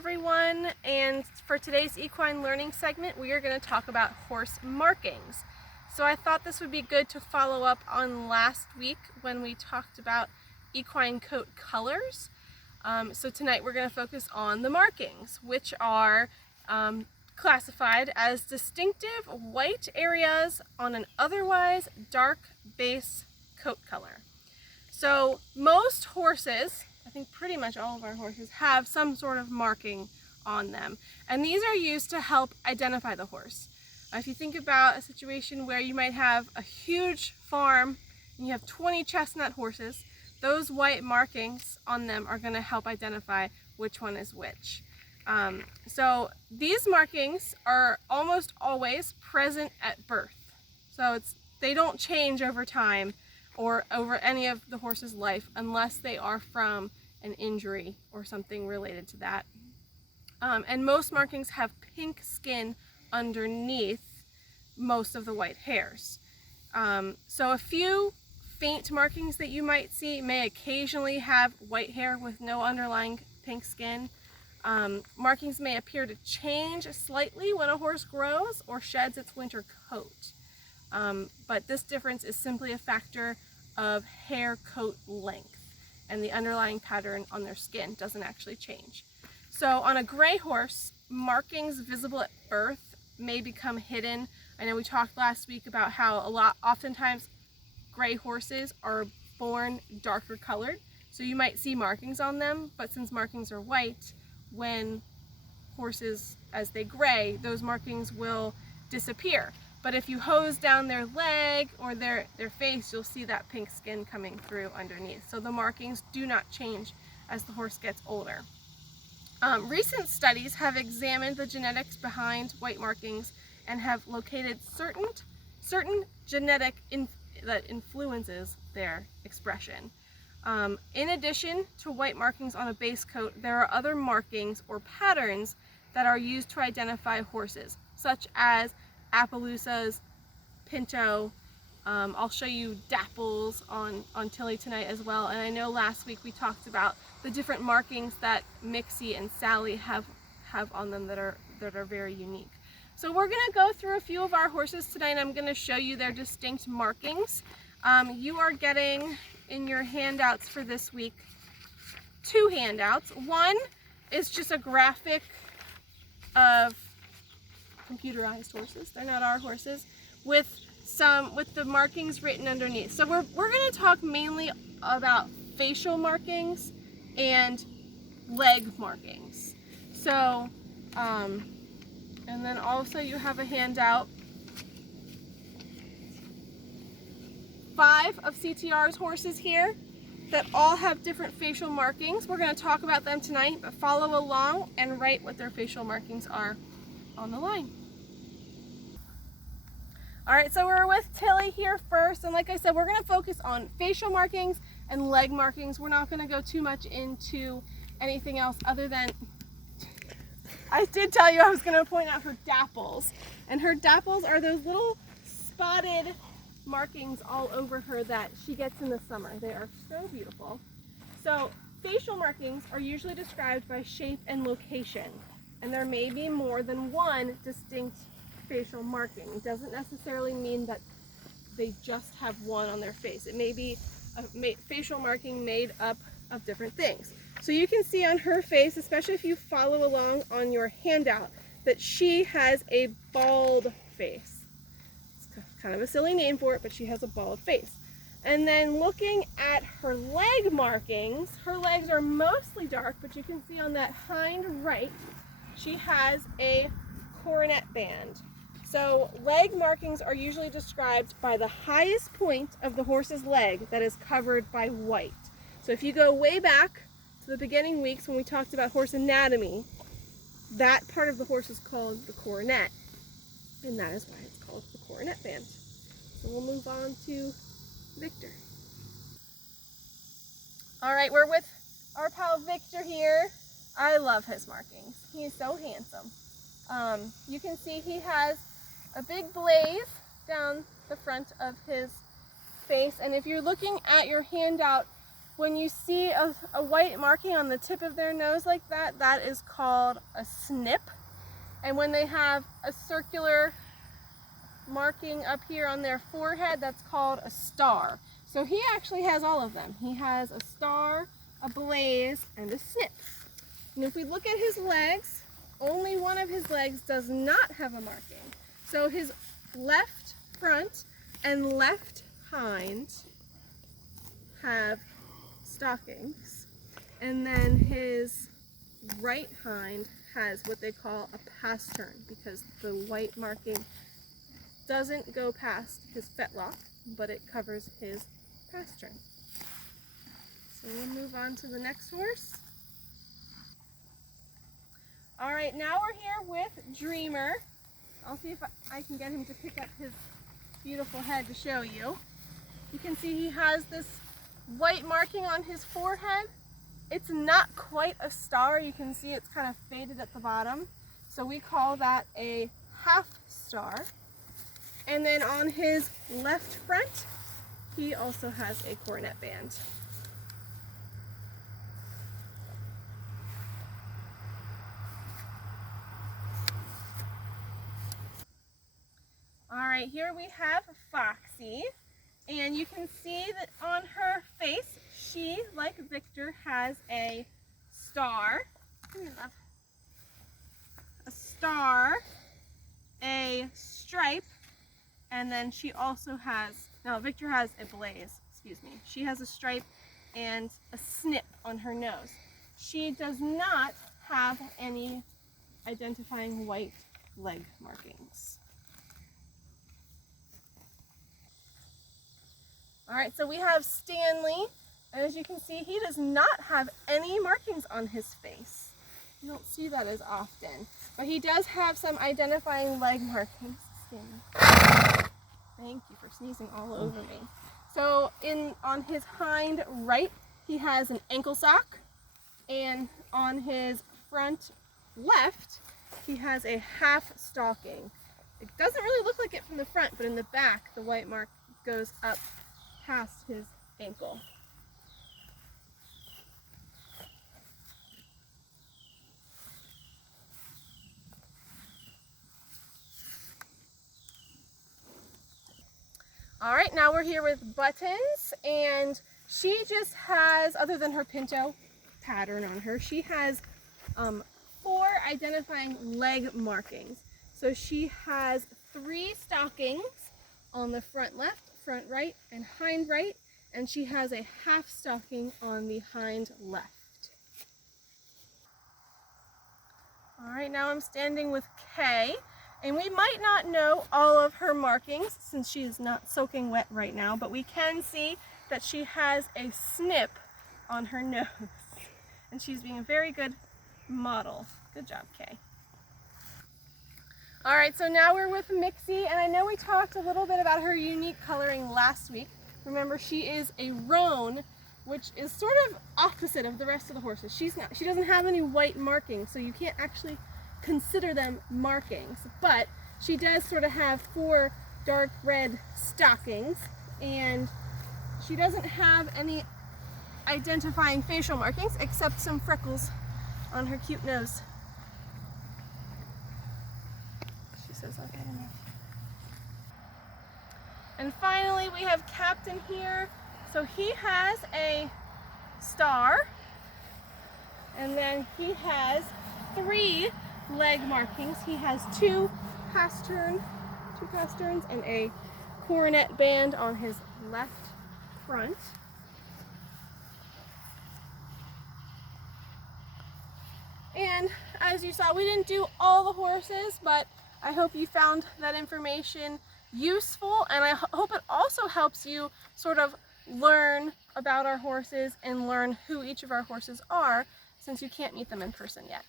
everyone, and for today's equine learning segment we are going to talk about horse markings. So I thought this would be good to follow up on last week when we talked about equine coat colors. So tonight we're going to focus on the markings, which are classified as distinctive white areas on an otherwise dark base coat color. So most horses, I think pretty much all of our horses, have some sort of marking on them, and these are used to help identify the horse. If you think about a situation where you might have a huge farm and you have 20 chestnut horses, those white markings on them are going to help identify which one is which. So these markings are almost always present at birth. So they don't change over time or over any of the horse's life unless they are from an injury or something related to that. And most markings have pink skin underneath most of the white hairs. So a few faint markings that you might see may occasionally have white hair with no underlying pink skin. Markings may appear to change slightly when a horse grows or sheds its winter coat. But this difference is simply a factor of hair coat length, and the underlying pattern on their skin doesn't actually change. So on a gray horse, markings visible at birth may become hidden. I know we talked last week about how oftentimes gray horses are born darker colored, so you might see markings on them, but since markings are white, when horses, as they gray, those markings will disappear. But if you hose down their leg or their face, you'll see that pink skin coming through underneath. So the markings do not change as the horse gets older. Recent studies have examined the genetics behind white markings and have located certain genetic that influences their expression. In addition to white markings on a base coat, there are other markings or patterns that are used to identify horses, such as Appaloosas, Pinto. I'll show you Dapples on Tilly tonight as well. And I know last week we talked about the different markings that Mixie and Sally have on them that are very unique. So we're going to go through a few of our horses tonight, and I'm going to show you their distinct markings. You are getting in your handouts for this week 2 handouts. One is just a graphic of computerized horses. They're not our horses, with the markings written underneath. So we're going to talk mainly about facial markings and leg markings. So and then also you have a handout 5 of CTR's horses here that all have different facial markings. We're going to talk about them tonight, but follow along and write what their facial markings are on the line. Alright, so we're with Tilly here first, and like I said, we're going to focus on facial markings and leg markings. We're not going to go too much into anything else other than, I did tell you I was going to point out her dapples, and her dapples are those little spotted markings all over her that she gets in the summer. They are so beautiful. So facial markings are usually described by shape and location, and there may be more than one distinct facial marking. It doesn't necessarily mean that they just have one on their face. It may be a facial marking made up of different things. So you can see on her face, especially if you follow along on your handout, that she has a bald face. It's kind of a silly name for it, but she has a bald face. And then looking at her leg markings, her legs are mostly dark, but you can see on that hind right, she has a coronet band. So leg markings are usually described by the highest point of the horse's leg that is covered by white. So if you go way back to the beginning weeks when we talked about horse anatomy, that part of the horse is called the coronet, and that is why it's called the coronet band. So we'll move on to Victor. All right, we're with our pal Victor here. I love his markings. He is so handsome. You can see he has a big blaze down the front of his face, and if you're looking at your handout When you see a white marking on the tip of their nose like that, that is called a snip. And when they have a circular marking up here on their forehead, that's called a star. So he actually has all of them. He has a star, a blaze, and a snip. And if we look at his legs, only one of his legs does not have a marking. So his left front and left hind have stockings, and then his right hind has what they call a pastern, because the white marking doesn't go past his fetlock, but it covers his pastern. So we'll move on to the next horse. All right, now we're here with Dreamer. I'll see if I can get him to pick up his beautiful head to show you. You can see he has this white marking on his forehead. It's not quite a star. You can see it's kind of faded at the bottom. So we call that a half star. And then on his left front, he also has a coronet band. All right, here we have Foxy. And you can see that on her face, she, like Victor, has a star, a stripe, and then she also has, no, Victor has a blaze, excuse me. She has a stripe and a snip on her nose. She does not have any identifying white leg markings. All right, so we have Stanley, and as you can see, he does not have any markings on his face. You don't see that as often, but he does have some identifying leg markings. Stanley. Thank you for sneezing all over me. So on his hind right, he has an ankle sock, and on his front left, he has a half stocking. It doesn't really look like it from the front, but in the back, the white mark goes up past his ankle. All right, now we're here with Buttons, and she just has, other than her pinto pattern on her, she has 4 identifying leg markings. So she has 3 stockings on the front left, front right, and hind right, and she has a half stocking on the hind left. All right, now I'm standing with Kay, and we might not know all of her markings since she is not soaking wet right now, but we can see that she has a snip on her nose, and she's being a very good model. Good job, Kay. All right, so now we're with Mixie, and I know we talked a little bit about her unique coloring last week. Remember, she is a roan, which is sort of opposite of the rest of the horses. She doesn't have any white markings, so you can't actually consider them markings, but she does sort of have 4 dark red stockings, and she doesn't have any identifying facial markings except some freckles on her cute nose. She says okay enough. And finally we have Captain here. So he has a star, and then he has 3 leg markings. He has 2 pasterns and a coronet band on his left front. And as you saw, we didn't do all the horses, but I hope you found that information useful, and I hope it also helps you sort of learn about our horses and learn who each of our horses are, since you can't meet them in person yet.